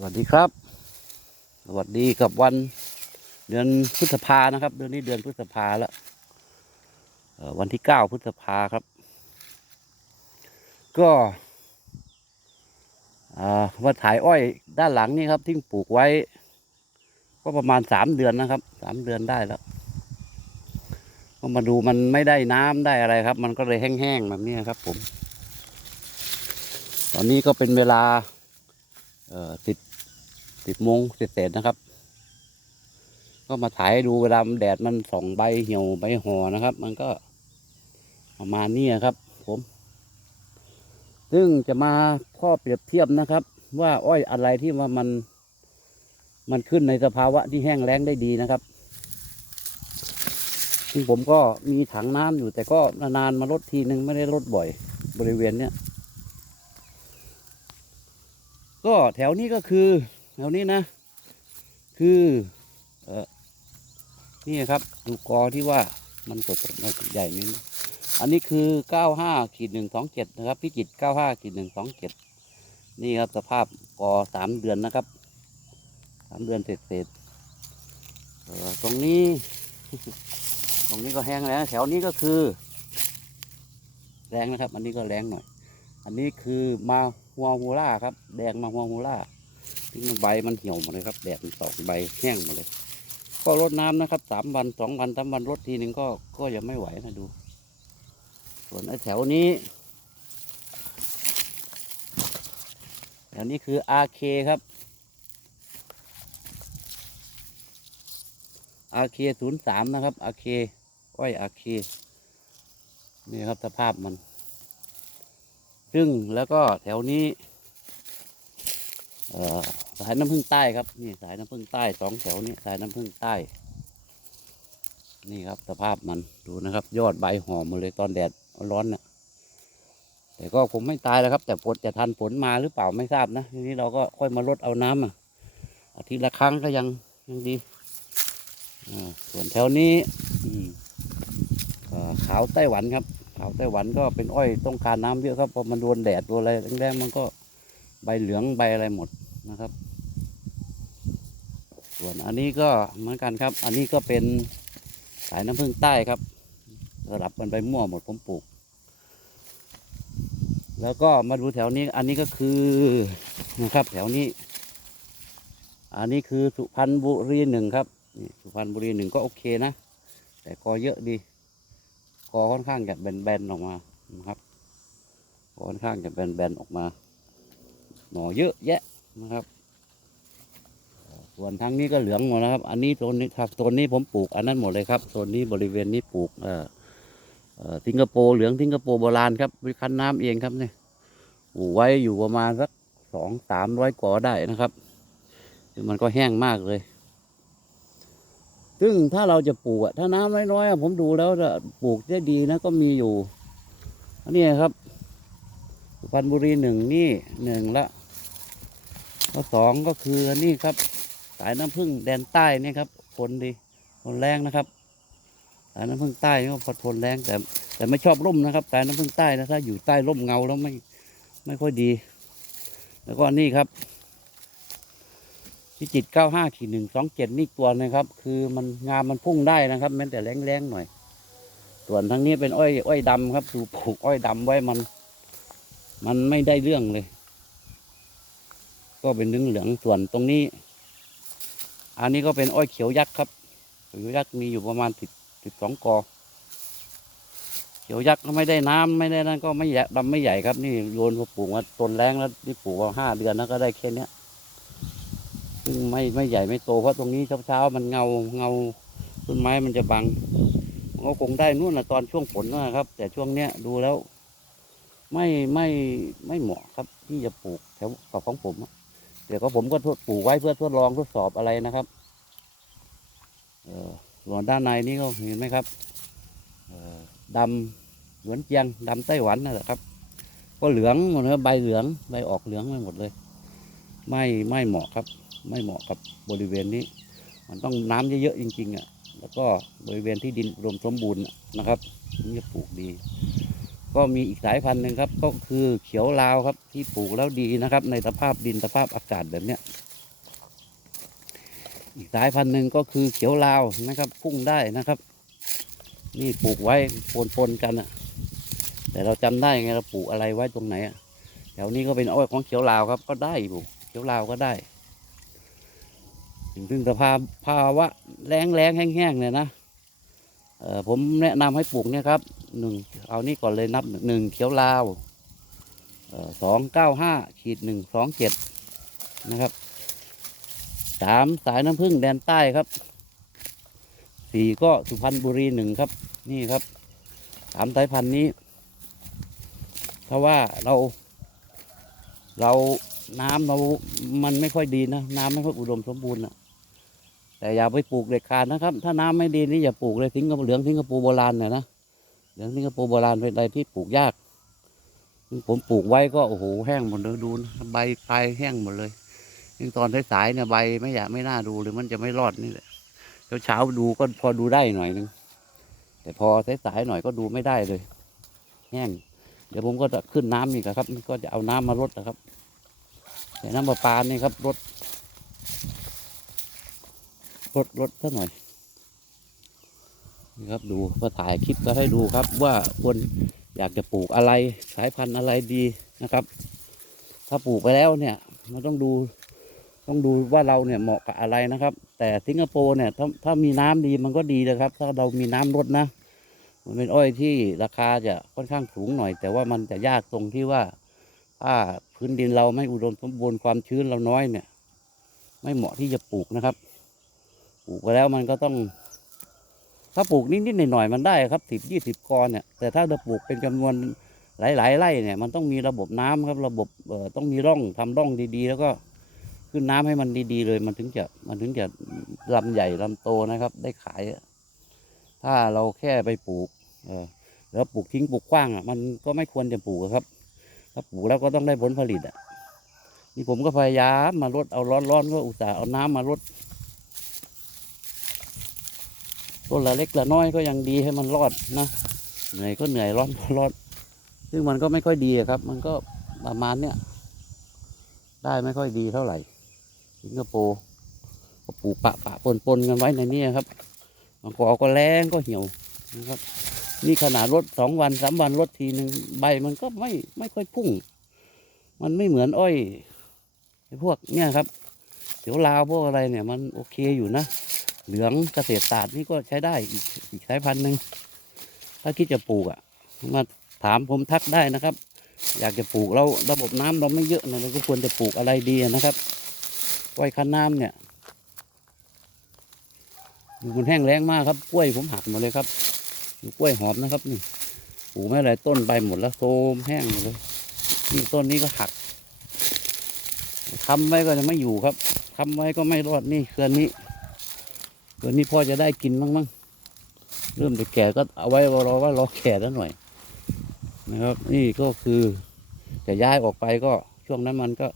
สวัสดีครับ สวัสดีกับวันเดือนพฤษภานะครับ เดือนนี้เดือนพฤษภาแล้ววันที่เก้าพฤษภาครับ ก็อ่าว่าถ่ายอ้อยด้านหลังนี่ครับ ที่ปลูกไว้ ก็ประมาณสามเดือนนะครับสามเดือนได้แล้วก็มาดูมันไม่ได้น้ำได้อะไรครับ มันก็เลยแห้งๆแบบนี้ครับผม ตอนนี้ก็เป็นเวลาสิบ สิบโมงเสร็จนะครับ ก็มาถ่ายให้ดูเวลาแดดมันส่องใบเหี่ยวใบห่อนะครับ มันก็ประมาณนี้ครับ ผม ซึ่งจะมาข้อเปรียบเทียบนะครับ ว่าอ้อยอะไรที่ว่ามัน มันขึ้นในสภาวะที่แห้งแล้งได้ดีนะครับซึ่งผมก็มีถังน้ำอยู่แต่ก็นานๆมาลดทีนึงไม่ได้ลดบ่อย บริเวณเนี้ยก็แถวนี้ก็คือ แถวนี้นะ คือเออนี่ครับดูกอที่ว่ามันสดๆมันใหญ่นิดอันนี้คือเก้าห้าขีดหนึ่งสองเจ็ดนะครับพิจิตเก้าห้าขีดหนึ่งสองเจ็ดนี่ครับสภาพกอสามเดือนนะครับสามเดือนเศษๆเออตรงนี้ ตรงนี้ก็แห้งแล้วแถวนี้ก็คือ แรงนะครับ อันนี้ก็แรงหน่อย อันนี้คือมาฮัวฮูล่าครับ แดงมาฮัวฮูล่า ที่ใบมันเหี่ยวหมดเลยครับแดดมันตอกใบแห้งหมดเลย ก็รดน้ำนะครับสามวันสองวันสามวันรดทีหนึ่งก็ก็ยังไม่ไหวนะดู ส่วนไอ้แถวนี้แถวนี้คืออาเคครับอาเคศูนย์สามนะครับอาเคอ้อยอาเคนี่ครับสภาพมันซึ่งแล้วก็แถวนี้ เอ่อ สายน้ำผึ้งใต้ครับนี่สายน้ำผึ้งใต้สองแถวนี้สายน้ำผึ้งใต้ นี่ครับสภาพมันดูนะครับ ยอดใบหอมหมาเลยตอนแดดร้อนน่ะแต่ก็คงไม่ตายแล้วครับ แต่ฝนจะทันฝนมาหรือเปล่าไม่ทราบนะทีนี้เราก็ค่อยมาลดเอาน้ำอะอาทิตย์ละครั้งก็ยังยังดีอ่าส่วนแถวนี้อืมเอ่อขาวไต้หวันครับ ขาวไต้หวันก็เป็นอ้อยต้องการน้ำเยอะครับพอมันโดนแดดโดนอะไรแรงๆมันก็ใบเหลืองใบอะไรหมดนะครับ ส่วนอันนี้ก็เหมือนกันครับ อันนี้ก็เป็นสายน้ำผึ้งใต้ครับสลับกันไปมั่วหมดผมปลูก แล้วก็มาดูแถวนี้ อันนี้ก็คือนะครับ แถวนี้ อันนี้คือสุพรรณบุรีหนึ่งครับนี่สุพรรณบุรีหนึ่งก็โอเคนะ แต่กอเยอะดีคอค่อนข้างจะแบนๆออกมานะครับคอค่อนข้างจะแบนๆออกมา หน่อเยอะแยะนะครับ ส่วนทางนี้ก็เหลืองหมดนะครับ อันนี้โซนนี้ครับโซนนี้ผมปลูกอันนั้นหมดเลยครับโซนนี้บริเวณนี้ปลูกเอ่อสิงคโปร์เหลืองสิงคโปร์โบราณครับวิคันน้ำเองครับเนี่ยปลูกไว้อยู่ประมาณสักสองสามร้อยกอได้นะครับมันก็แห้งมากเลย ซึ่งถ้าเราจะปลูกถ้าน้ำน้อยๆผมดูแล้วจะปลูกได้ดีนะก็มีอยู่อันนี้ครับสุพรรณบุรีหนึ่งนี่หนึ่งละข้อสองก็คืออันนี้ครับ สายน้ำผึ้งแดนใต้นี่ครับทนดีทนแรงนะครับสายน้ำผึ้งใต้นี่ก็พอทนแรงแต่ แต่ไม่ชอบร่มนะครับสายน้ำผึ้งใต้นะถ้าอยู่ใต้ร่มเงาแล้วไม่ไม่ค่อยดี แล้วก็อันนี่ครับพิจิตเก้าห้าขีดหนึ่งสองเจ็ดนี่ตัวนะครับ คือมันงามมันพุ่งได้นะครับแม้แต่แรงๆหน่อย ส่วนทางนี้เป็นอ้อยอ้อยดำครับดูปลูกอ้อยดำไว้มัน มันไม่ได้เรื่องเลย ก็เป็นเหลืองเหลืองส่วนตรงนี้ อันนี้ก็เป็นอ้อยเขียวยักษ์ครับเขียวยักษ์มีอยู่ประมาณสิบสิบสองกอ เขียวยักษ์ก็ไม่ได้น้ำไม่ได้นั่นก็ไม่ใหญ่ดำไม่ใหญ่ครับ นี่โยนพอปลูกมาต้นแรงแล้วนี่ปลูกมาห้าเดือนแล้วก็ได้แค่เนี้ยซึ่งไม่ไม่ใหญ่ไม่โตเพราะตรงนี้เช้าเช้ามันเงาเงาต้นไม้มันจะบังมันก็คงได้นู่นนะตอนช่วงฝนนะครับ แต่ช่วงเนี้ยดูแล้ว ไม่ไม่ไม่เหมาะครับที่จะปลูกแถวกับของผมอะ เดี๋ยวก็ผมก็ปลูกไว้เพื่อทดลองทดสอบอะไรนะครับเออส่วนด้านในนี่ก็เห็นไหมครับดำเหมือนเจียงดำไต้หวันนั่นแหละครับ ก็เหลืองหมดเลยใบเหลืองใบออกเหลืองไปหมดเลย ไม่ไม่เหมาะครับ ไม่เหมาะกับบริเวณนี้ มันต้องน้ำเยอะๆจริงๆอะแล้วก็บริเวณที่ดินอุดมสมบูรณ์นะนะครับถึงจะปลูกดี ก็มีอีกสายพันธุ์หนึ่งครับ ก็คือเขียวลาวครับที่ปลูกแล้วดีนะครับ ในสภาพดินสภาพอากาศแบบเนี้ยอีกสายพันธุ์หนึ่งก็คือเขียวลาวนะครับพุ่งได้นะครับ นี่ปลูกไว้ปนๆกันอะแต่เราจำได้ไงเราปลูกอะไรไว้ตรงไหนอะแถวนี้ก็เป็นอ้อยของเขียวลาวครับ ก็ได้อยู่เขียวลาวก็ได้ถึงสภาพภาวะแรงแรงแห้งๆเนี่ยนะเออผมแนะนำให้ปลูกเนี่ยครับ หนึ่งเอานี่ก่อนเลยนับหนึ่งเขียวลาวสองเก้าห้าขีดหนึ่งสองเจ็ดนะครับสามสายน้ำผึ้งแดนใต้ครับสี่ก็สุพรรณบุรีหนึ่งครับ นี่ครับสามสายพันธุ์นี้ เพราะว่าเรา เราน้ำเรา มันไม่ค่อยดีนะ น้ำไม่ค่อยอุดมสมบูรณ์นะแต่อย่าไปปลูกเด็ดขาดนะครับ ถ้าน้ำไม่ดีนี่อย่าปลูกเลยสิงคโปร์เหลืองสิงคโปร์โบราณเนี่ยนะ เหลืองสิงคโปร์โบราณเป็นอะไรที่ปลูกยาก ผมปลูกไว้ก็โอ้โหแห้งหมดเลยดูใบปลายแห้งหมดเลยยิ่งตอนสายๆเนี่ยใบไม่อยากไม่น่าดูเลยมันจะไม่รอดนี่แหละเช้าๆดูก็พอดูได้หน่อยนึงแต่พอสายๆหน่อยก็ดูไม่ได้เลย แห้งเดี๋ยวผมก็จะขึ้นน้ำอีกครับก็จะเอาน้ำมารดนะครับ แต่น้ำประปานี่ครับรดรดรดซะหน่อย นี่ครับดูพอถ่ายคลิปก็ให้ดูครับว่าควรอยากจะปลูกอะไรสายพันธุ์อะไรดีนะครับ ถ้าปลูกไปแล้วเนี่ยมันต้องดูต้องดูว่าเราเนี่ยเหมาะกับอะไรนะครับ แต่สิงคโปร์เนี่ยถ้าถ้ามีน้ำดีมันก็ดีนะครับ ถ้าเรามีน้ำรดนะ มันเป็นอ้อยที่ราคาจะค่อนข้างสูงหน่อย แต่ว่ามันจะยากตรงที่ว่าถ้าพื้นดินเราไม่อุดมสมบูรณ์ความชื้นเราน้อยเนี่ย ไม่เหมาะที่จะปลูกนะครับ ปลูกไปแล้วมันก็ต้อง ถ้าปลูกนิดๆหน่อยๆมันได้ครับสิบยี่สิบกรเนี่ยแต่ถ้าเราปลูกเป็นจำนวนหลายๆไร่เนี่ย มันต้องมีระบบน้ำครับระบบเอ่อต้องมีร่องทำร่องดีๆ แล้วก็ขึ้นน้ำให้มันดีๆเลย มันถึงจะมันถึงจะลำใหญ่ลำโตนะครับ ได้ขาย ถ้าเราแค่ไปปลูก เออแล้วปลูกทิ้งปลูกขว้างอะมันก็ไม่ควรจะปลูกครับ ถ้าปลูกแล้วก็ต้องได้ผลผลิตอะนี่ผมก็พยายามมาลดเอาร้อนๆก็อุตส่าห์เอาน้ำมาลด ต้นละเล็กละน้อยก็ยังดีให้มันรอดนะเหนื่อยก็เหนื่อยร้อนก็ร้อนซึ่งมันก็ไม่ค่อยดีครับ มันก็ประมาณเนี้ยได้ไม่ค่อยดีเท่าไหร่สิงคโปร์ก็ปลูกปะปะปนปนกันไว้ในนี้ครับบางกอก็แรงก็เหี่ยวนะครับนี่ขนาดรถสองวันสามวันรถทีหนึ่งใบมันก็ไม่ไม่ค่อยพุ่ง มันไม่เหมือนอ้อยพวกเนี่ยครับเขียวลาวพวกอะไรเนี่ยมันโอเคอยู่นะ เหลืองเกษตรศาสตร์นี่ก็ใช้ได้อีกอีกสายพันธุ์หนึ่งถ้าคิดจะปลูกอะ่ะมาถามผมทักได้นะครับ อยากจะปลูกเราระบบน้ำเราไม่เยอะนะเราก็ควรจะปลูกอะไรดีนะครับอ้อยคั้นน้ำเนี่ยมันแห้งแล้งมากครับกล้วยผมหักหมดเลยครับกล้วยหอมนะครับนี่ปลูกไม่อะไรต้นใบหมดแล้วโทมแห้งหมดเลยนี่ต้นนี้ก็หักค้ำไว้ก็จะไม่อยู่ครับค้ำไว้ก็ไม่รอดนี่เครือนนี้ ครือนี้พ่อจะได้กินมั้งมั้งเริ่มจะแก่ก็เอาไว้รอว่ารอแก่แล้วหน่อย นะครับ นี่ก็คือจะย้ายออกไปก็ช่วงนั้นมันก็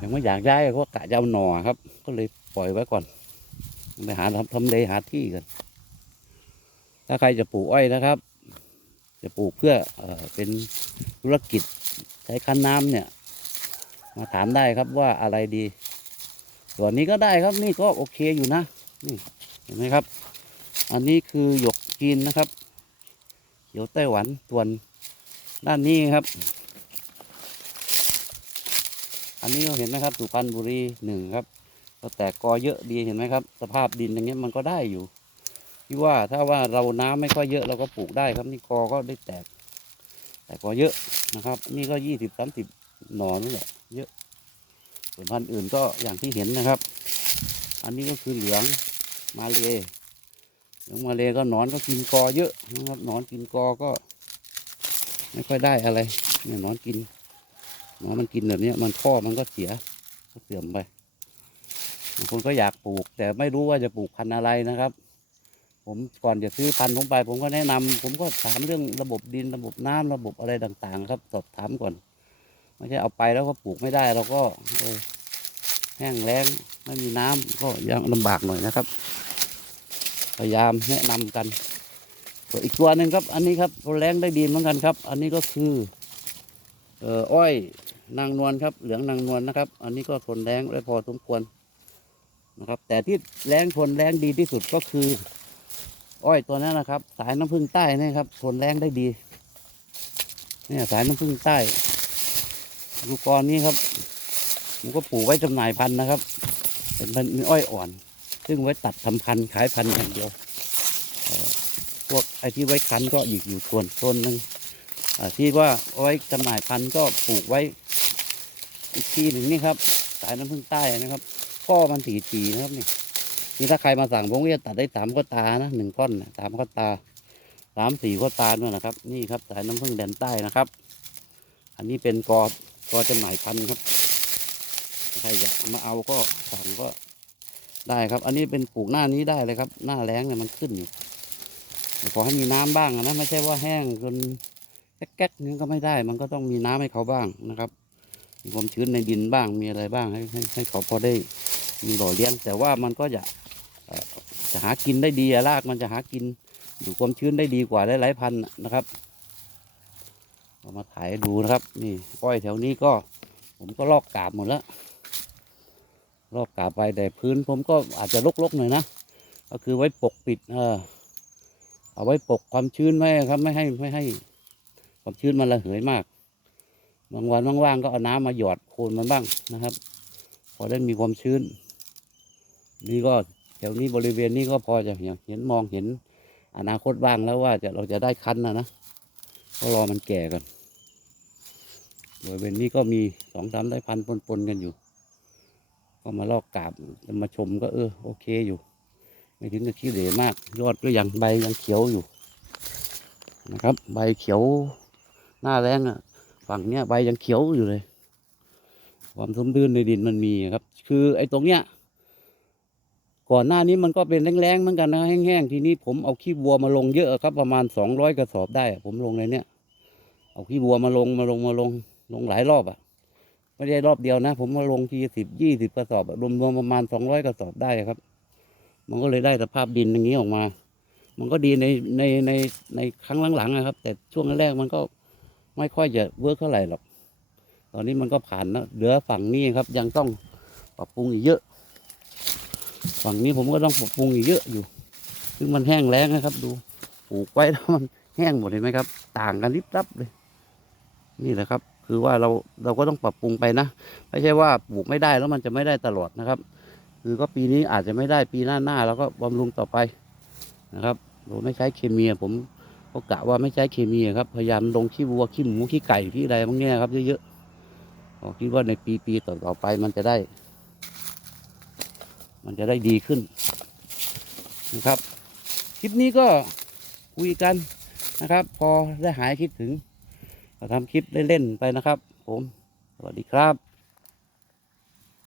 ยังไม่อยากย้ายเพราะกะจะเอาหน่อครับ ก็เลยปล่อยไว้ก่อนไปหาทำทำเลหาที่กัน ถ้าใครจะปลูกอ้อยนะครับ จะปลูกเพื่อเออเป็นธุรกิจใช้คันน้ำเนี่ย มาถามได้ครับว่าอะไรดี ส่วนนี้ก็ได้ครับนี่ก็โอเคอยู่นะนี่เห็นไหมครับ อันนี้คือหยกจีนนะครับเขียวไต้หวันส่วนด้านนี้ครับ อันนี้ก็เห็นไหมครับสุพรรณบุรีหนึ่งครับก็แตกกอเยอะดีเห็นไหมครับ สภาพดินอย่างเงี้ยมันก็ได้อยู่ที่ว่าถ้าว่าเราน้ำไม่ค่อยเยอะเราก็ปลูกได้ครับนี่กอก็ได้แตก แต่กอเยอะนะครับ นี่ก็ยี่สิบสามสิบหนอนี่แหละ ส่วนพันธุ์อื่นก็อย่างที่เห็นนะครับ อันนี้ก็คือเหลืองมาเลยเหลืองมาเลยก็หนอนก็กินกอเยอะนะครับหนอนกินกอก็ไม่ค่อยได้อะไรเนี่ยหนอนกินหนอนมันกินแบบนี้มันข้อมันก็เสียก็เสื่อมไปบางคนก็อยากปลูก แต่ไม่รู้ว่าจะปลูกพันธุ์อะไรนะครับ ผมก่อนจะซื้อพันธุ์ผมไป ผมก็แนะนำผมก็ถามเรื่องระบบดินระบบน้ำระบบอะไรต่างๆ ครับ สอบถามก่อน ไม่ใช่เอาไปแล้วก็ปลูกไม่ได้เราก็เออแห้งแล้งไม่มีน้ำก็ยังลำบากหน่อยนะครับ พยายามแนะนำกันส่วอีกตัวหนึ่งครับ อันนี้ครับแรงได้ดีเหมือนกันครับ อันนี้ก็คือเอ่ออ้อยนางนวลครับ เหลืองนางนวลนะครับ อันนี้ก็ทนแรงได้พอสมควรนะครับ แต่ที่แรงทนแรงดีที่สุดก็คือ อ้อยตัวนั้นนะครับ สายน้ำผึ้งใต้นะครับทนแรงได้ดีเนี่ยสายน้ำผึ้งใต้ ลูกกรนี้ครับผมก็ปลูกไว้จำหน่ายพันธุ์นะครับ เป็นพันธุ์อ้อยอ่อน ซึ่งไว้ตัดทำพันธุ์ขายพันธุ์อย่างเดียวพวกไอ้ที่ไว้คันก็อีกอยู่ส่วนต้นหนึ่งที่ว่าเอาไว้จำหน่ายพันธุ์ก็ปลูกไว้อีกที่หนึ่งนี่ครับ สายน้ำผึ้งใต้นะครับข้อมันตีตีนะครับนี่นี่ถ้าใครมาสั่งผมก็จะตัดได้สามข้อตานะหนึ่งก้อนสามข้อตาสามสี่ข้อตาด้วยนะครับ นี่ครับสายน้ำผึ้งแดนใต้นะครับ อันนี้เป็นกอ กอจำหน่ายพันครับ ใครอยากมาเอาก็สั่งก็ได้ครับ อันนี้เป็นปลูกหน้านี้ได้เลยครับ หน้าแล้งเนี่ยมันขึ้นอยู่ขอให้มีน้ำบ้างนะไม่ใช่ว่าแห้งจนแก๊กๆนี่ก็ไม่ได้ มันก็ต้องมีน้ำให้เขาบ้างนะครับ มีความชื้นในดินบ้างมีอะไรบ้างให้ให้ให้เขาพอได้มีหล่อเลี้ยง แต่ว่ามันก็จะจะหากินได้ดีรากมันจะหากินอยู่ความชื้นได้ดีกว่าหลายๆพันนะครับ เอามาถ่ายดูนะครับ นี่อ้อยแถวนี้ก็ ผมก็ลอกกาบหมดแล้ว ลอกกาบไปแต่พื้นผมก็อาจจะรกๆหน่อยนะ ก็คือไว้ปกปิด เออเอาไว้ปกความชื้นไว้ครับ ไม่ให้ไม่ให้ ความชื้นมันระเหยมาก บางวันว่างๆก็เอาน้ำมาหยอดโคนมันบ้างนะครับ พอได้มีความชื้น นี่ก็แถวนี้บริเวณนี้ก็พอจะเห็นมองเห็นอนาคตบ้างแล้วว่าจะเราจะได้คั้นนะนะก็รอมันแก่ก่อน บริเวณนี้ก็มีสองสามได้พันธุ์ปนๆกันอยู่ ก็มาลอกกาบจะมาชมก็เออโอเคอยู่ ไม่ถึงกับขี้เหร่มาก ยอดก็ยังใบยังเขียวอยู่ นะครับ ใบเขียวหน้าแรงอะ ฝั่งเนี้ยใบยังเขียวอยู่เลย ความสมดุลในดินมันมีครับ คือไอ้ตรงเนี้ยก่อนหน้านี้มันก็เป็นแรงๆเหมือนกันนะแห้งๆทีนี้ผมเอาขี้วัวมาลงเยอะครับ ประมาณสองร้อยกระสอบได้ ผมลงในเนี้ยเอาขี้วัวมาลงมาลงมาลง ลงหลายรอบอะ ไม่ได้รอบเดียวนะ ผมมาลงทีสิบยี่สิบกระสอบรวมๆประมาณสองร้อยกระสอบได้ครับ มันก็เลยได้สภาพดินอย่างนี้ออกมา มันก็ดีในในในในครั้งหลังๆนะครับ แต่ช่วงแรกมันก็ไม่ค่อยจะเวิร์กเท่าไหร่หรอก ตอนนี้มันก็ผ่านแล้วเหลือฝั่งนี้ครับ ยังต้องปรับปรุงอีกเยอะ ฝั่งนี้ผมก็ต้องปรับปรุงอีกเยอะอยู่ ซึ่งมันแห้งแล้งนะครับ ดูปลูกไว้แล้วมันแห้งหมดเห็นไหมครับ ต่างกันริบรับเลย นี่แหละครับ คือว่าเราเราก็ต้องปรับปรุงไปนะ ไม่ใช่ว่าปลูกไม่ได้แล้วมันจะไม่ได้ตลอดนะครับ คือก็ปีนี้อาจจะไม่ได้ปีหน้าหน้าแล้วก็บำรุงต่อไปนะครับเราไม่ใช้เคมีผมก็กะว่าไม่ใช้เคมีครับพยายามลงขี้วัวขี้หมูขี้ไก่ขี้อะไรพวกนี้ครับเยอะๆคิดว่าในปีปีต่อๆไปมันจะได้ มันจะได้ดีขึ้นนะครับ คลิปนี้ก็คุยกันนะครับ พอได้หายคิดถึง ทำคลิปเล่นๆไปนะครับ ผม สวัสดีครับ